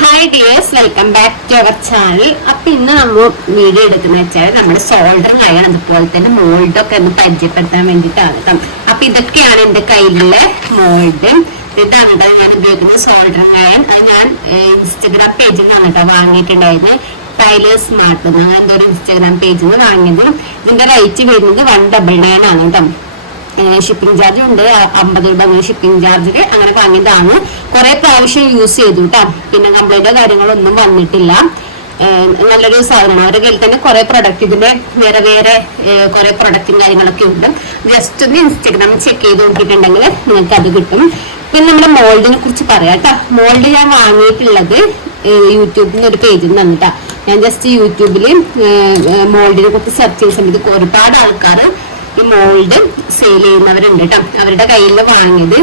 Hi dears welcome back to our channel അപ്പൊ ഇന്ന് നമ്മൾ വീഡിയോ എടുക്കുന്ന വെച്ചാൽ നമ്മുടെ സോൾഡർ ലയൺ അതുപോലെ തന്നെ മോൾഡൊക്കെ ഒന്ന് പരിചയപ്പെടുത്താൻ വേണ്ടിയിട്ടാണ് അപ്പൊ ഇതൊക്കെയാണ് എന്റെ കയ്യിലുള്ള മോൾഡ് ഇതാണ് കേട്ടോ ഞാൻ ഉപയോഗിക്കുന്ന സോൾഡർ ലയൺ അത് ഞാൻ ഇൻസ്റ്റഗ്രാം പേജിൽ നിന്നാണ് കേട്ടോ വാങ്ങിയിട്ടുണ്ടായിരുന്നത് ടൈലേഴ്സ് സ്മാർട്ട് അങ്ങനെ എന്തോ ഒരു ഇൻസ്റ്റഗ്രാം പേജിൽ നിന്ന് വാങ്ങിയത്. ഇതിന്റെ റേറ്റ് വരുന്നത് വൺ ഡബിൾ നയൻ ആണ് കേട്ടോ. ഷിപ്പിംഗ് ചാർജ് ഉണ്ട്. അമ്പത് രൂപ ഷിപ്പിംഗ് ചാർജിൽ അങ്ങനെ വാങ്ങിയതാണ്. കുറെ പ്രാവശ്യം യൂസ് ചെയ്തു കേട്ടോ പിന്നെ കംപ്ലൈന്റോ കാര്യങ്ങളൊന്നും വന്നിട്ടില്ല. നല്ലൊരു സാധനമാണ് അവരുടെ കയ്യിൽ തന്നെ കുറെ പ്രൊഡക്റ്റ് ഇതിന്റെ വേറെ വേറെ കുറെ പ്രൊഡക്റ്റും കാര്യങ്ങളൊക്കെ ഉണ്ട്. ജസ്റ്റ് ഒന്ന് ഇൻസ്റ്റഗ്രാമിൽ ചെക്ക് ചെയ്ത് നോക്കിയിട്ടുണ്ടെങ്കിൽ നിങ്ങൾക്ക് അത് കിട്ടും. പിന്നെ നമ്മുടെ മോൾഡിനെ കുറിച്ച് പറയാം കേട്ടോ മോൾഡ് ഞാൻ വാങ്ങിയിട്ടുള്ളത് യൂട്യൂബിൽ നിന്ന് ഒരു പേജിൽ നിന്ന് ഞാൻ ജസ്റ്റ് യൂട്യൂബിൽ മോൾഡിനെ കുറിച്ച് സെർച്ച് ചെയ്യുന്ന സമയത്ത് ഒരുപാട് ആൾക്കാർ മോൾഡ് സെയിൽ ചെയ്യുന്നവരുണ്ട് കേട്ടോ അവരുടെ കയ്യിൽ വാങ്ങിയത്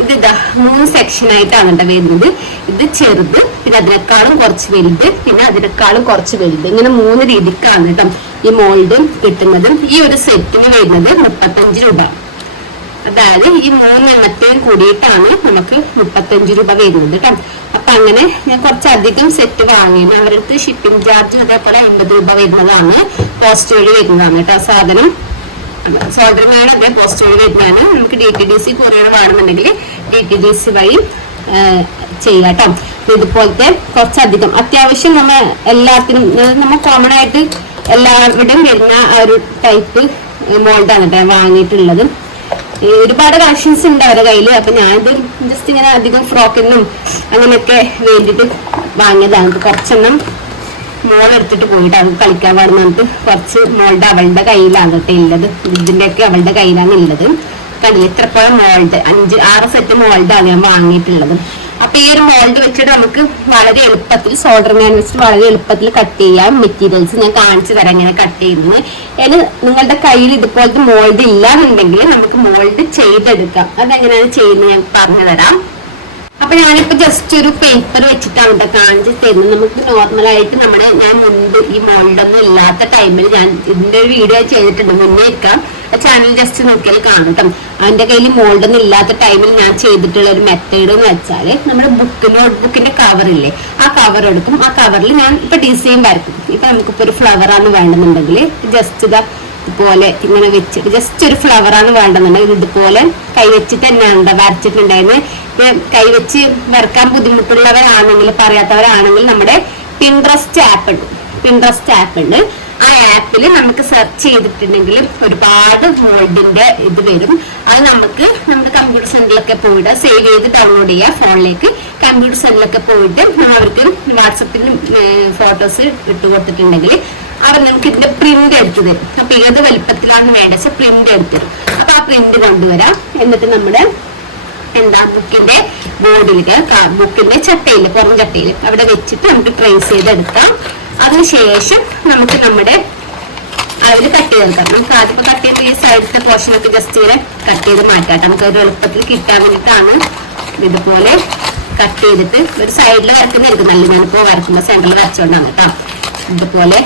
ഇത് ഇതാ മൂന്ന് സെക്ഷൻ ആയിട്ടാണ് കേട്ടോ വരുന്നത്. ഇത് ചെറുത് പിന്നെ അതിനേക്കാളും കുറച്ച് വലുത് പിന്നെ അതിനേക്കാളും കുറച്ച് വലുത്. ഇങ്ങനെ മൂന്ന് രീതിക്കാണ് കേട്ടോ ഈ മോൾഡ് കിട്ടുന്നത്. ഈ ഒരു സെറ്റിന് വരുന്നത് മുപ്പത്തഞ്ച് രൂപ. അതായത് ഈ മൂന്നെണ്ണത്തെയും കൂടിയിട്ടാണ് നമുക്ക് മുപ്പത്തഞ്ച് രൂപ വരുന്നത് കേട്ടോ അപ്പൊ അങ്ങനെ ഞാൻ കുറച്ചധികം സെറ്റ് വാങ്ങിയത് അവരുടെ ഷിപ്പിംഗ് ചാർജ് അതേപോലെ അമ്പത് രൂപ വരുന്നതാണ്. പോസ്റ്റ് വഴി വരുന്നതാണ് കേട്ടോ സാധനം. സോൾഡർ മാൻ അതേ പോസ്റ്റ് വഴി വരുന്നതാണ്. നമുക്ക് D T D C courier വേണമെന്നുണ്ടെങ്കിൽ ഡി ടി ഡി സി വഴി ചെയ്യാട്ടോ ഇതുപോലത്തെ കുറച്ചധികം അത്യാവശ്യം നമ്മൾ എല്ലാത്തിനും നമ്മൾ കോമൺ ആയിട്ട് എല്ലാവരുടെയും വരുന്ന ഒരു ടൈപ്പ് മോൾഡാണ് കേട്ടോ വാങ്ങിയിട്ടുള്ളത്. ഒരുപാട് കളക്ഷൻസ് ഉണ്ട് അവരുടെ കയ്യിൽ അപ്പൊ ഞാനിത് ജസ്റ്റ് ഇങ്ങനെ അധികം ഫ്രോക്കിനും അങ്ങനെയൊക്കെ വേണ്ടിയിട്ട് വാങ്ങിയതാണ്. കുറച്ചെണ്ണം മോൾ എടുത്തിട്ട് പോയിട്ട് അത് കളിക്കാൻ പാടുന്നിട്ട് കുറച്ച് മോളുടെ അവളുടെ കയ്യിലാണ് കേട്ടോ ഉള്ളത് ഇതിന്റെയൊക്കെ അവളുടെ കയ്യിലാണ് ഉള്ളത് കളി എത്രപ്പോഴും മോൾഡ് അഞ്ച് ആറ് സെറ്റ് മോൾഡാണ് ഞാൻ വാങ്ങിയിട്ടുള്ളത്. അപ്പൊ ഈ ഒരു മോൾഡ് വെച്ചിട്ട് നമുക്ക് വളരെ എളുപ്പത്തിൽ സോൾഡർ മാൻ വെച്ചിട്ട് വളരെ എളുപ്പത്തിൽ കട്ട് ചെയ്യാം. മെറ്റീരിയൽസ് ഞാൻ കാണിച്ചു തരാം ഇങ്ങനെ കട്ട് ചെയ്യുന്നത്. അതിന് നിങ്ങളുടെ കയ്യിൽ ഇതുപോലത്തെ മോൾഡ് ഇല്ലാന്നുണ്ടെങ്കിൽ നമുക്ക് മോൾഡ് ചെയ്തെടുക്കാം. അതെങ്ങനെയാണ് ചെയ്യുന്നത് ഞാൻ പറഞ്ഞു തരാം അപ്പൊ ഞാനിപ്പോ ജസ്റ്റ് ഒരു പേപ്പർ വെച്ചിട്ടാണ് ഇവിടെ കാണിച്ച് തരുന്നത്. നമുക്ക് നോർമൽ ആയിട്ട് നമ്മുടെ ഞാൻ മുൻപ് ഈ മോൾഡൊന്നും ഇല്ലാത്ത ടൈമിൽ ഞാൻ ഇതിന്റെ ഒരു വീഡിയോ ചെയ്തിട്ടുണ്ട്. മുന്നേ ചാനൽ ജസ്റ്റ് നോക്കിയാൽ കാണും അവന്റെ കയ്യിൽ മോൾഡൊന്നും ഇല്ലാത്ത ടൈമിൽ ഞാൻ ചെയ്തിട്ടുള്ള ഒരു മെത്തേഡ് എന്ന് വെച്ചാൽ നമ്മുടെ ബുക്ക് നോട്ട് ബുക്കിന്റെ കവർ ഇല്ലേ ആ കവർ എടുക്കും. ആ കവറിൽ ഞാൻ ഇപ്പൊ ഡിസൈൻ വരക്കും ഇപ്പൊ നമുക്കിപ്പോ ഒരു ഫ്ലവർ ആണ് വേണമെന്നുണ്ടെങ്കിൽ ജസ്റ്റ് ഇതാ ഇതുപോലെ ഇങ്ങനെ വെച്ചിട്ട് ജസ്റ്റ് ഒരു ഫ്ലവർ ആണ് വേണ്ടെന്നുണ്ടെങ്കിൽ ഇതുപോലെ കൈ വെച്ചിട്ട് തന്നെയാണ് വരച്ചിട്ടുണ്ടായിരുന്നത്? ഇത് കൈവച്ച് വരക്കാൻ ബുദ്ധിമുട്ടുള്ളവരാണെങ്കിൽ പറയാത്തവരാണെങ്കിൽ നമ്മുടെ പിൻട്രസ്റ്റ് ആപ്പ് ഉണ്ട്. പിൻട്രസ്റ്റ് ആപ്പ് ഉണ്ട്. ആ ആപ്പിൽ നമുക്ക് സെർച്ച് ചെയ്തിട്ടുണ്ടെങ്കിൽ ഒരുപാട് മോൾഡിന്റെ ഇത് വരും. അത് നമുക്ക് നമ്മുടെ കമ്പ്യൂട്ടർ സെന്ററിലൊക്കെ പോയിട്ട് സേവ് ചെയ്ത് ഡൗൺലോഡ് ചെയ്യുക. ഫോണിലേക്ക് കമ്പ്യൂട്ടർ സെന്ററിലൊക്കെ പോയിട്ട് അവർക്ക് വാട്സപ്പിൽ ഫോട്ടോസ് ഇട്ട് കൊടുത്തിട്ടുണ്ടെങ്കിൽ അവർ നമുക്ക് ഇതിന്റെ പ്രിന്റ് എടുത്തു തരും. അപ്പൊ ഏത് വലിപ്പത്തിലാണ് വേണ്ടത്? പ്രിന്റ് എടുത്തു തരും. അപ്പൊ ആ പ്രിന്റ് കൊണ്ടുവരാം. എന്നിട്ട് നമ്മുടെ എന്താ ബുക്കിന്റെ ബോർഡിൽ ബുക്കിന്റെ ചട്ടയിൽ പുറം ചട്ടയിൽ അവിടെ വെച്ചിട്ട് നമുക്ക് ട്രേസ് ചെയ്തെടുക്കാം. അതിനുശേഷം നമുക്ക് നമ്മുടെ അതിൽ കട്ട് ചെയ്തെടുക്കാം നമുക്ക് ആദ്യം കട്ട് ചെയ്ത് ഈ സൈഡിലത്തെ പോർഷൻ ഒക്കെ ജസ്റ്റ് ഇങ്ങനെ കട്ട് ചെയ്ത് മാറ്റാം. നമുക്ക് ഒരു എളുപ്പത്തിൽ കിട്ടാൻ വേണ്ടിയിട്ടാണ് ഇതുപോലെ കട്ട് ചെയ്തിട്ട് ഒരു സൈഡിൽ വരക്കുന്നതായിരിക്കും നല്ല ഞാനിപ്പോ വരക്കുമ്പോൾ സെന്ററിൽ വരച്ചോണ്ടാണ് കേട്ടോ. ഇതുപോലെ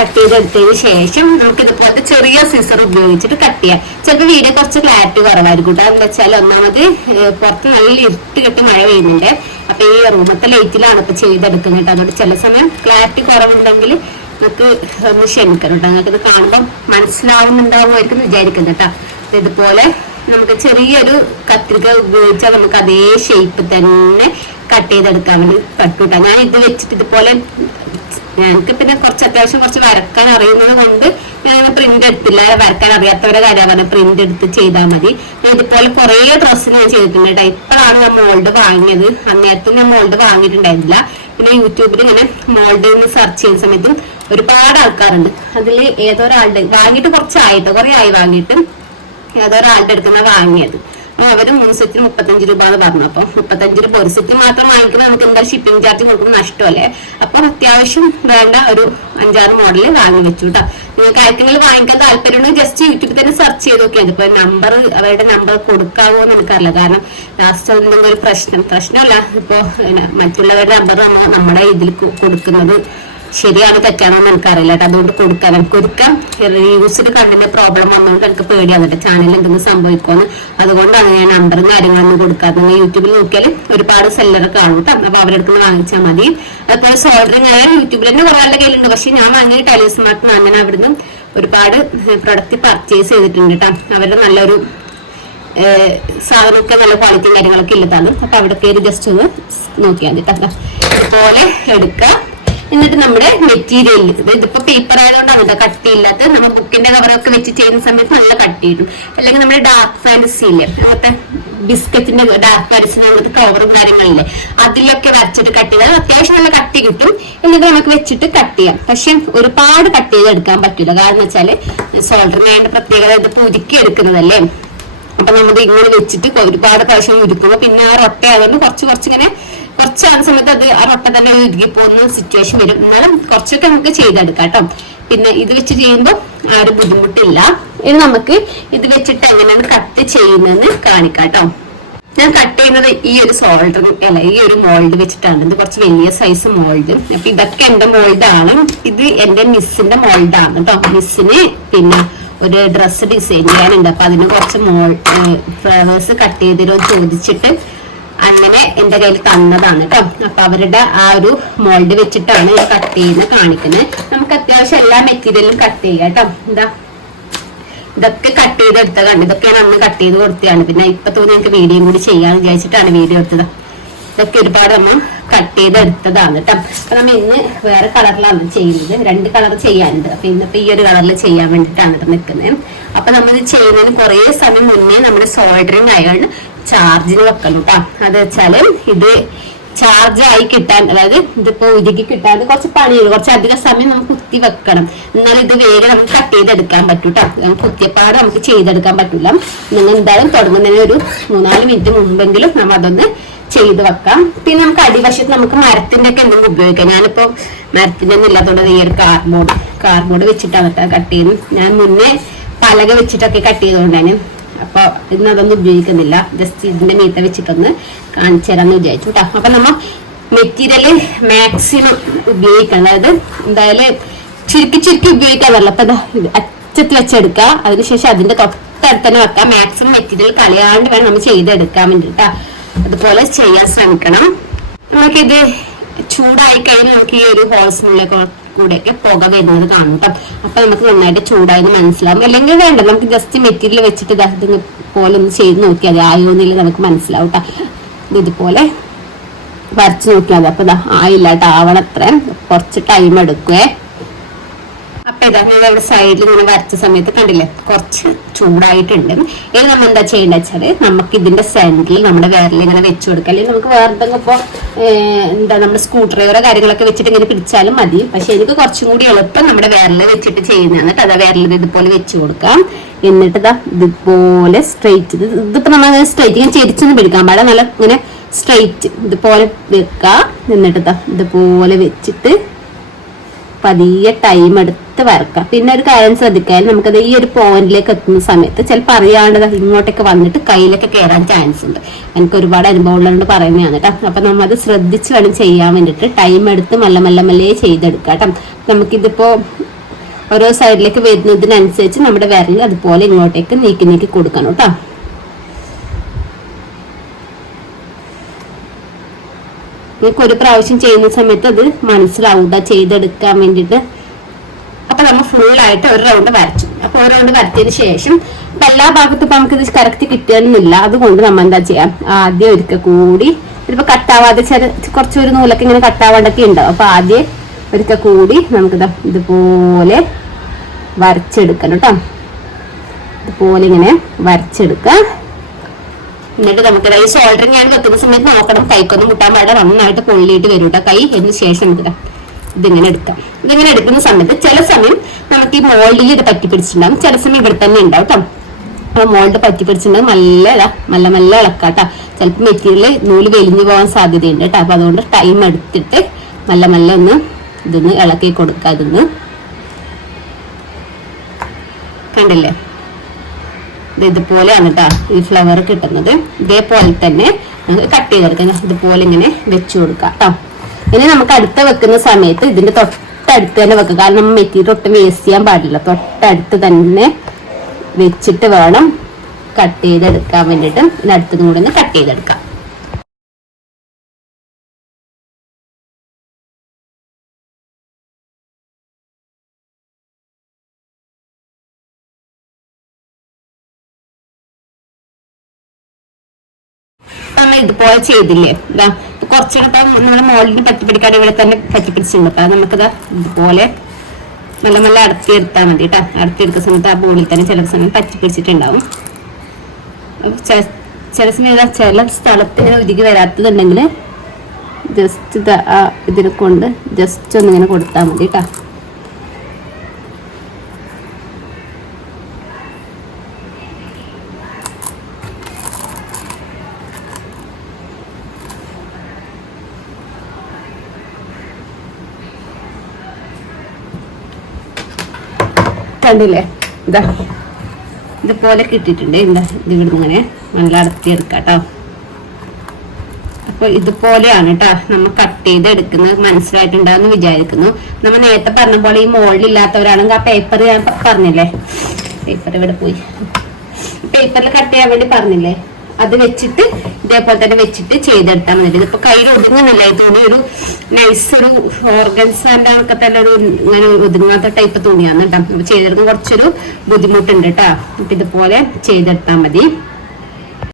കട്ട് ചെയ്തെടുത്തതിന് ശേഷം നമുക്ക് ഇതുപോലത്തെ ചെറിയ സിസർ ഉപയോഗിച്ചിട്ട് കട്ട് ചെയ്യാം. ചിലപ്പോൾ വീഡിയോ കുറച്ച് ക്ലാരിറ്റി കുറവായിരിക്കും കേട്ടോ. എന്താ വെച്ചാൽ ഒന്നാമത് പുറത്ത് നല്ല ഇരുട്ട് കെട്ടി മഴ പെയ്യുന്നുണ്ട്. അപ്പൊ ഈ റൂമത്തെ ലൈറ്റിലാണ് ഇപ്പൊ ചെയ്തെടുക്കുന്നത് കേട്ടോ. അതുകൊണ്ട് ചില സമയം ക്ലാരിറ്റി കുറവുണ്ടെങ്കിൽ നമുക്ക് ഒന്ന് ക്ഷമിക്കണം കേട്ടോ. നിങ്ങൾക്ക് ഇത് കാണുമ്പോൾ മനസ്സിലാവുന്നുണ്ടാവുമായിരിക്കും വിചാരിക്കുന്നത് കേട്ടോ. ഇതുപോലെ നമുക്ക് ചെറിയൊരു കത്രിക ഉപയോഗിച്ചാൽ നമുക്ക് അതേ ഷേപ്പ് തന്നെ കട്ട് ചെയ്തെടുക്കാൻ വേണ്ടി പറ്റൂട്ടോ ഞാൻ ഇത് വെച്ചിട്ട് ഇതുപോലെ ഞങ്ങൾക്ക് പിന്നെ കുറച്ച് അത്യാവശ്യം കുറച്ച് വരക്കാൻ അറിയുന്നത് കൊണ്ട് ഞാൻ പ്രിന്റ് എടുത്തില്ല. വരക്കാൻ അറിയാത്തവരെ കാര്യമാണ് പ്രിന്റ് എടുത്ത് ചെയ്താൽ മതി. ഇതുപോലെ കുറെ ഡ്രസ്സ് ഞാൻ ചെയ്തിട്ടുണ്ട് ഇപ്പോഴാണ് ഞാൻ മോൾഡ് വാങ്ങിയത്. അങ്ങേരത്തും ഞാൻ മോൾഡ് വാങ്ങിയിട്ടുണ്ടായിരുന്നില്ല. പിന്നെ യൂട്യൂബിൽ ഇങ്ങനെ മോൾഡ് എന്ന് സെർച്ച് ചെയ്യുന്ന സമയത്തും ഒരുപാട് ആൾക്കാരുണ്ട്. അതിൽ ഏതൊരാളുടെ വാങ്ങിയിട്ട് കുറച്ചായിട്ടോ? കുറെ ആയി വാങ്ങിയിട്ട് ഏതൊരാളുടെ അടുത്തുനിന്നാണ് വാങ്ങിയത്? അപ്പൊ അവർ മൂന്ന് സെറ്റിന് മുപ്പത്തഞ്ച് രൂപ എന്ന് പറഞ്ഞു അപ്പൊ മുപ്പത്തഞ്ച് രൂപ ഒരു സെറ്റ് മാത്രം വാങ്ങിക്കുമ്പോൾ നമുക്ക് എന്താ ഷിപ്പിംഗ് ചാർജ് കൊടുക്കുന്ന നഷ്ടമല്ലേ? അപ്പൊ അത്യാവശ്യം വേണ്ട ഒരു അഞ്ചാറ് മോഡൽ വാങ്ങി വെച്ചു കേട്ടോ നിങ്ങൾക്ക് ആർക്കെങ്കിലും വാങ്ങിക്കാൻ താല്പര്യമുണ്ടെങ്കിൽ ജസ്റ്റ് യൂട്യൂബിൽ തന്നെ സെർച്ച് ചെയ്ത് നോക്കിയാൽ മതി. ഇപ്പൊ നമ്പർ അവരുടെ നമ്പർ കൊടുക്കാവോ എന്ന് എനിക്കറിയില്ല കാരണം ലാസ്റ്റ് എന്തെങ്കിലും ഒരു പ്രശ്നം പ്രശ്നമല്ല. ഇപ്പോ മറ്റുള്ളവരുടെ നമ്പർ നമ്മൾ നമ്മുടെ ഇതിൽ കൊടുക്കുന്നത്. ശരിയാണോ തെറ്റാണോ എന്ന് എനിക്കറിയില്ല കേട്ടോ. അതുകൊണ്ട് കൊടുക്കാൻ എനിക്ക് ഒരുക്കാം യൂസിൽ കണ്ണിന്റെ പ്രോബ്ലം വന്നുകൊണ്ട് എനിക്ക് പേടിയാണ് കേട്ടോ. ചാനലിൽ എന്തെങ്കിലും സംഭവിക്കുമെന്ന് അതുകൊണ്ടാണ് ഞാൻ നമ്പറും കാര്യങ്ങളൊന്നും കൊടുക്കാതെ നിങ്ങൾ യൂട്യൂബിൽ നോക്കിയാൽ ഒരുപാട് സെല്ലർ കാണും കേട്ടോ. അപ്പൊ അവരുടെ അടുത്ത് വാങ്ങിച്ചാൽ മതി. അതുപോലെ സോൾഡറിങ് ആയാലും യൂട്യൂബിൽ തന്നെ കുറെ നല്ല കയ്യിലുണ്ട്. പക്ഷെ ഞാൻ വാങ്ങിയ ടെലിസ്മാർട്ട് അങ്ങനെ അവിടുന്ന് ഒരുപാട് പ്രൊഡക്റ്റ് പർച്ചേസ് ചെയ്തിട്ടുണ്ട് കേട്ടോ. അവരുടെ നല്ലൊരു സാധനമൊക്കെ നല്ല ക്വാളിറ്റിയും കാര്യങ്ങളൊക്കെ ഉള്ളതാണ്. അപ്പൊ അവിടെ കയറി ജസ്റ്റ് ഒന്ന് നോക്കിയാൽ മതി കേട്ടോ. ഇതുപോലെ എടുക്കുക എന്നിട്ട് നമ്മുടെ മെറ്റീരിയൽ ഇതിപ്പോ പേപ്പർ ആയതുകൊണ്ടാണ് കേട്ടോ കട്ടിയില്ലാത്ത നമ്മൾ ബുക്കിന്റെ കവറൊക്കെ വെച്ച് ചെയ്യുന്ന സമയത്ത് നല്ല കട്ടി കിട്ടും അല്ലെങ്കിൽ നമ്മുടെ ഡാർക്ക് ഫാൻസി ഇല്ലേ അങ്ങനത്തെ ബിസ്ക്കറ്റിന്റെ ഡാർക്ക് ഫാൻസിന് അങ്ങനത്തെ കവറും കാര്യങ്ങളില്ലേ അതിലൊക്കെ വരച്ചിട്ട് കട്ട് ചെയ്താൽ അത്യാവശ്യം നല്ല കട്ടി കിട്ടും. എന്നിട്ട് നമുക്ക് വെച്ചിട്ട് കട്ട് ചെയ്യാം. പക്ഷെ ഒരുപാട് കട്ട് ചെയ്ത് എടുക്കാൻ പറ്റില്ല കാരണം വെച്ചാൽ സോൾഡറിന് വേണ്ട പ്രത്യേകത ഇത് പുതുക്കി എടുക്കുന്നതല്ലേ? അപ്പൊ നമ്മൾ ഇങ്ങനെ വെച്ചിട്ട് ഒരുപാട് പ്രാവശ്യം ഉരുക്കുമ്പോ പിന്നെ ആ റൊട്ട ആയതുകൊണ്ട് കുറച്ച് കുറച്ച് ഇങ്ങനെ കുറച്ച് ആ സമയത്ത് അത് ആ റൊട്ട തന്നെ ഉരുകി പോകുന്ന സിറ്റുവേഷൻ വരും. എന്നാലും കുറച്ചൊക്കെ നമുക്ക് ചെയ്തെടുക്കാം കേട്ടോ. പിന്നെ ഇത് വെച്ച് ചെയ്യുമ്പോൾ ആരും ബുദ്ധിമുട്ടില്ല. ഇനി നമുക്ക് ഇത് വെച്ചിട്ട് എങ്ങനെയാണ് കട്ട് ചെയ്യുന്നതെന്ന് കാണിക്കാം കേട്ടോ. ഞാൻ കട്ട് ചെയ്യുന്നത് ഈ ഒരു സോൾഡർ അല്ല ഈ ഒരു മോൾഡ് വെച്ചിട്ടാണ്. ഇത് കുറച്ച് വലിയ സൈസ് മോൾഡ് അപ്പൊ ഇതൊക്കെ എന്റെ മോൾഡാണ് ഇത് എന്റെ മിസ്സിന്റെ മോൾഡാണ് കേട്ടോ. മിസ്സിന് പിന്നെ ഒരു ഡ്രസ്സ് ഡിസൈൻ ചെയ്യാനുണ്ട്. അപ്പൊ അതിന് കുറച്ച് മോൾ ഫ്ലവേഴ്സ് കട്ട് ചെയ്തിരോ ചോദിച്ചിട്ട് അങ്ങനെ എന്റെ കയ്യിൽ തന്നതാണ് കേട്ടോ അപ്പൊ അവരുടെ ആ ഒരു മോൾഡ് വെച്ചിട്ടാണ് കട്ട് ചെയ്യുന്നത് കാണിക്കുന്നത്. നമുക്ക് അത്യാവശ്യം എല്ലാ മെറ്റീരിയലും കട്ട് ചെയ്യാം കേട്ടോ എന്താ? ഇതൊക്കെ കട്ട് ചെയ്ത് എടുത്തതാണ്. ഇതൊക്കെയാണ് അന്ന് കട്ട് ചെയ്ത് കൊടുത്തതാണ്. പിന്നെ ഇപ്പൊ തോന്നി എനിക്ക് വീഡിയോ കൂടി ചെയ്യാന്ന് വിചാരിച്ചിട്ടാണ് വീഡിയോ എടുത്തത്. ഇതൊക്കെ ഒരുപാട് നമ്മൾ കട്ട് ചെയ്ത് എടുത്തതാണ് കേട്ടോ അപ്പൊ നമ്മൾ ഇന്ന് വേറെ കളറിലാണ് ചെയ്യുന്നത്. രണ്ട് കളർ ചെയ്യാനുണ്ട്. അപ്പൊ ഇന്നിപ്പോ ഈ ഒരു കളറിൽ ചെയ്യാൻ വേണ്ടിട്ടാണ് ഇത് നിൽക്കുന്നത് അപ്പൊ നമ്മൾ ചെയ്യുന്നതിന് കുറേ സമയം മുന്നേ നമ്മുടെ സോൾഡറിങ് അയൺ ചാർജിന് വെക്കണം കേട്ടോ അത് വെച്ചാൽ ഇത് ചാർജ് ആയി കിട്ടാൻ അതായത് ഇതിപ്പോ ഉരുകി കിട്ടാതെ കുറച്ച് പണിയുള്ളൂ. കുറച്ച് അധികം സമയം നമുക്ക് കുത്തി വെക്കണം. എന്നാലും ഇത് വേഗം നമുക്ക് കട്ട് ചെയ്തെടുക്കാൻ പറ്റും കേട്ടോ കുത്തിയപ്പാട് നമുക്ക് ചെയ്തെടുക്കാൻ പറ്റില്ല നിങ്ങൾ എന്തായാലും തുടങ്ങുന്നതിന് ഒരു മൂന്നാൽ മിനിറ്റ് മുമ്പെങ്കിലും നമ്മൾ അതൊന്ന് ചെയ്ത് വെക്കാം. പിന്നെ നമുക്ക് അടിവശത്ത് നമുക്ക് മരത്തിന്റെ ഒക്കെ എന്തെങ്കിലും ഉപയോഗിക്കാം. ഞാനിപ്പോ മരത്തിന്റെ ഒന്നും ഇല്ലാത്തതുകൊണ്ട് ഈ ഒരു കാർബോർഡ് കാർബോർഡ് വെച്ചിട്ടാണ് കേട്ടോ കട്ട് ചെയ്യുന്നത്. ഞാൻ മുന്നേ പലക വെച്ചിട്ടൊക്കെ കട്ട് ചെയ്തുകൊണ്ടാണ് അപ്പൊ ഇന്ന് അതൊന്നും ഉപയോഗിക്കുന്നില്ല. ജസ്റ്റ് ഇതിന്റെ മീത്ത വെച്ചിട്ടൊന്ന് കാണിച്ചു തരാമെന്ന് വിചാരിച്ചു കേട്ടോ അപ്പൊ നമ്മ മെറ്റീരിയൽ മാക്സിമം ഉപയോഗിക്കണം. അതായത് എന്തായാലും ചുരുക്കി ചുരുക്കി ഉപയോഗിക്കാതല്ല അപ്പൊ ഇതാ ഇത് അറ്റത്ത് വെച്ചെടുക്കുക. അതിനുശേഷം അതിന്റെ തൊട്ടടുത്ത് തന്നെ വെക്കാം. മാക്സിമം മെറ്റീരിയൽ കളയാണ്ട് വേണം നമ്മൾ ചെയ്തെടുക്കാൻ വേണ്ടിട്ടാ അതുപോലെ ചെയ്യാൻ ശ്രമിക്കണം. നമുക്കിത് ചൂടായി കഴിഞ്ഞ് നമുക്ക് ഈ ഒരു ഹോൾസിനുള്ളിൽ കൂടെയൊക്കെ പുക വരുന്നത് കാണും കേട്ടോ അപ്പൊ നമുക്ക് നന്നായിട്ട് ചൂടായെന്ന് മനസ്സിലാവും. അല്ലെങ്കിൽ വേണ്ട നമുക്ക് ജസ്റ്റ് മെറ്റീരിയൽ വെച്ചിട്ട് ദാ ഇത് പോലെ ഒന്ന് ചെയ്ത് നോക്കിയാൽ മതി. ആയോന്നില്ല നമുക്ക് മനസ്സിലാവും കേട്ടോ ഇത് ഇതുപോലെ വരച്ച് നോക്കിയാൽ മതി. അപ്പൊ ആയില്ല കേട്ടോ ആവണത്ര. കുറച്ച് ടൈം എടുക്കുവേ. അപ്പൊ ഇതാ ഞാൻ ഇവിടെ സൈഡിൽ ഇങ്ങനെ വരച്ച സമയത്ത് കണ്ടില്ലേ? കുറച്ച് ചൂടായിട്ടുണ്ട്. ഇനി നമ്മൾ എന്താ ചെയ്യേണ്ടത് വെച്ചാൽ നമുക്ക് ഇതിന്റെ സെന്ററിൽ നമ്മുടെ വിരൽ ഇങ്ങനെ വെച്ചു കൊടുക്കാം. അല്ലെങ്കിൽ നമുക്ക് വേറെ എന്തെങ്കിലും ഇപ്പൊ എന്താ നമ്മുടെ സ്ക്രൂ ഡ്രൈവറോ കാര്യങ്ങളൊക്കെ വെച്ചിട്ട് ഇങ്ങനെ പിടിച്ചാലും മതി. പക്ഷെ എനിക്ക് കുറച്ചും കൂടി എളുപ്പം നമ്മുടെ വിരൽ വെച്ചിട്ട് ചെയ്യുന്നതാണ് അതാ വിരൽ ഇതുപോലെ വെച്ചു കൊടുക്കാം. എന്നിട്ട് ഇതാ ഇതുപോലെ സ്ട്രെയിറ്റ് ഇത് ഇതിപ്പോ നമ്മൾ സ്ട്രെയിറ്റ് ഇങ്ങനെ ചെരിച്ചൊന്നും പിടിക്കാൻ പാടില്ല നല്ല ഇങ്ങനെ സ്ട്രെയിറ്റ് ഇതുപോലെ വെക്കുക എന്നിട്ട് ഇതാ ഇതുപോലെ വെച്ചിട്ട് പതിയെ ടൈം എടുത്ത് വരക്കാം. പിന്നെ ഒരു കാര്യം ശ്രദ്ധിക്കാൻ നമുക്കത് ഈ ഒരു പോയിന്റിലേക്ക് എത്തുന്ന സമയത്ത് ചിലപ്പോൾ അറിയാണ്ട് ഇങ്ങോട്ടൊക്കെ വന്നിട്ട് കയ്യിലൊക്കെ കയറാൻ ചാൻസ് ഉണ്ട്. എനിക്ക് ഒരുപാട് അനുഭവം ഉള്ളതുകൊണ്ട് പറയുന്നതാണ് കേട്ടോ. അപ്പൊ നമ്മൾ അത് ശ്രദ്ധിച്ച് വേണം ചെയ്യാൻ വേണ്ടിയിട്ട് ടൈം എടുത്ത് മെല്ലെ മെല്ലെ മെല്ലെ ചെയ്തെടുക്കാം കേട്ടോ. നമുക്കിതിപ്പോ ഓരോ സൈഡിലേക്ക് വരുന്നതിനനുസരിച്ച് നമ്മുടെ വിരൽ അതുപോലെ ഇങ്ങോട്ടേക്ക് നീക്കി നീക്കി കൊടുക്കണം കേട്ടോ. നിങ്ങൾക്ക് ഒരു പ്രാവശ്യം ചെയ്യുന്ന സമയത്ത് അത് മനസ്സിലാവും ഇതാ ചെയ്തെടുക്കാൻ വേണ്ടിയിട്ട്. അപ്പൊ നമ്മൾ ഫുൾ ആയിട്ട് ഒരു റൗണ്ട് വരച്ചു. അപ്പൊ ഒരു റൗണ്ട് വരച്ചതിന് ശേഷം ഇപ്പൊ എല്ലാ ഭാഗത്തും ഇപ്പൊ നമുക്ക് ഇത് കറക്റ്റ് കിട്ടിയെന്നില്ല അതുകൊണ്ട് നമ്മൾ എന്താ ചെയ്യാം? ആദ്യം ഒരിക്കൽ കൂടി ഇതിപ്പോ കട്ടാവാതെ ചെറു കുറച്ചൊരു നൂലൊക്കെ ഇങ്ങനെ കട്ടാവാണ്ടൊക്കെ ഉണ്ടാവും അപ്പൊ ആദ്യം ഒരിക്കൽ കൂടി നമുക്ക് ഇതുപോലെ വരച്ചെടുക്കണം കേട്ടോ. ഇതുപോലെ ഇങ്ങനെ വരച്ചെടുക്കാം എന്നിട്ട് നമുക്ക് ഈ ഷോൾഡർ ഞാൻ വെക്കുന്ന സമയത്ത് നോക്കണം. കൈക്കൊന്നും മുട്ടാൻ പാടില്ല. നന്നായിട്ട് പൊള്ളിയിട്ട് വരും കേട്ടോ കൈ അതിന് ശേഷം നമുക്ക് ഇതിങ്ങനെ എടുക്കാം. ഇതിങ്ങനെ എടുക്കുന്ന സമയത്ത് ചില സമയം നമുക്ക് ഈ മോൾഡിൽ ഇത് പറ്റി പിടിച്ചിട്ടുണ്ടാകും ചില സമയം ഇവിടെ തന്നെ ഉണ്ടാവും കേട്ടോ അപ്പൊ മോൾഡ് പറ്റി പിടിച്ചിട്ടുണ്ടെങ്കിൽ നല്ല നല്ല നല്ല ഇളക്കാട്ടോ. കേട്ടോ ചിലപ്പോൾ മെറ്റീരിയൽ നൂൽ വെലിഞ്ഞു പോകാൻ സാധ്യതയുണ്ട് കേട്ടോ അപ്പൊ അതുകൊണ്ട് ടൈം എടുത്തിട്ട് നല്ല നല്ല ഒന്ന് ഇതൊന്ന് ഇളക്കി കൊടുക്കുക കണ്ടില്ലേ? ഇതുപോലെയാണ് കേട്ടോ ഈ ഫ്ലവർ കിട്ടുന്നത്. ഇതേപോലെ തന്നെ നമുക്ക് കട്ട് ചെയ്തെടുക്കാം. ഇതുപോലെ ഇങ്ങനെ വെച്ചു കൊടുക്കാം കേട്ടോ ഇനി നമുക്ക് അടുത്ത വെക്കുന്ന സമയത്ത് ഇതിന്റെ തൊട്ട തൊട്ടടുത്ത് തന്നെ വെക്കുക കാരണം മെറ്റീരിയൽ ഒട്ടും വേസ്റ്റ് ചെയ്യാൻ പാടില്ല. തൊട്ടടുത്ത് തന്നെ വെച്ചിട്ട് വേണം കട്ട് ചെയ്തെടുക്കാൻ വേണ്ടിയിട്ട്. ഇതിനടുത്തും കൂടെ ഒന്ന് കട്ട് ചെയ്തെടുക്കാം. നമ്മൾ ഇതുപോലെ ചെയ്തില്ലേ? ഇതാ കുറച്ചുകൂടെ നമ്മുടെ മോളിന് പറ്റിപ്പിടിക്കാൻ ഇവിടെ തന്നെ പറ്റിപ്പിടിച്ചിട്ടുണ്ട് അപ്പൊ നമുക്കിതാ ഇതുപോലെ നല്ല നല്ല അടത്തിയെടുത്താൽ മതി കേട്ടോ അടത്തിയെടുക്കുന്ന സമയത്ത് ആ ബോളിൽ തന്നെ ചില സമയം പറ്റിപ്പിടിച്ചിട്ടുണ്ടാവും ചില സമയം ചില സ്ഥലത്ത് ഇങ്ങനെ വരാത്തതുണ്ടെങ്കിൽ ജസ്റ്റ് ഇത് ഇതിനെ കൊണ്ട് ജസ്റ്റ് ഒന്നിങ്ങനെ കൊടുത്താൽ മതി കേട്ടോ കണ്ടില്ലേ? ഇതാ. ഇതുപോലെ കിട്ടിയിട്ടുണ്ട്. എന്താ ഇത് ഇങ്ങനെ നല്ല അടത്തിയെടുക്കാം കേട്ടോ അപ്പൊ ഇതുപോലെയാണ് കേട്ടോ നമ്മൾ കട്ട് ചെയ്ത് എടുക്കുന്നത് മനസ്സിലായിട്ടുണ്ടാവും എന്ന് വിചാരിക്കുന്നു. നമ്മൾ നേരത്തെ പറഞ്ഞ പോലെ ഈ മോളിലില്ലാത്തവരാണെങ്കിൽ ആ പേപ്പർ ഞാൻ പറഞ്ഞില്ലേ? പേപ്പർ ഇവിടെ പോയി. പേപ്പറിൽ കട്ട് ചെയ്യാൻ വേണ്ടി പറഞ്ഞില്ലേ? അത് വെച്ചിട്ട് ഇതേപോലെ തന്നെ വെച്ചിട്ട് ചെയ്തെടുത്താൽ മതി. ഇതിപ്പോ കയ്യിൽ ഒതുങ്ങുന്നില്ല. ഈ തുണി ഒരു നൈസ് ഒരു ഓർഗൻസാന്റെ ഒക്കെ തന്നെ ഒരു ഇങ്ങനെ ഒതുങ്ങാത്ത ടൈപ്പ് തുണിയാണ് കേട്ടോ. അപ്പൊ ചെയ്തെടുക്കാൻ കുറച്ചൊരു ബുദ്ധിമുട്ടുണ്ട് കേട്ടോ. ഇതുപോലെ ചെയ്തെടുത്താൽ മതി.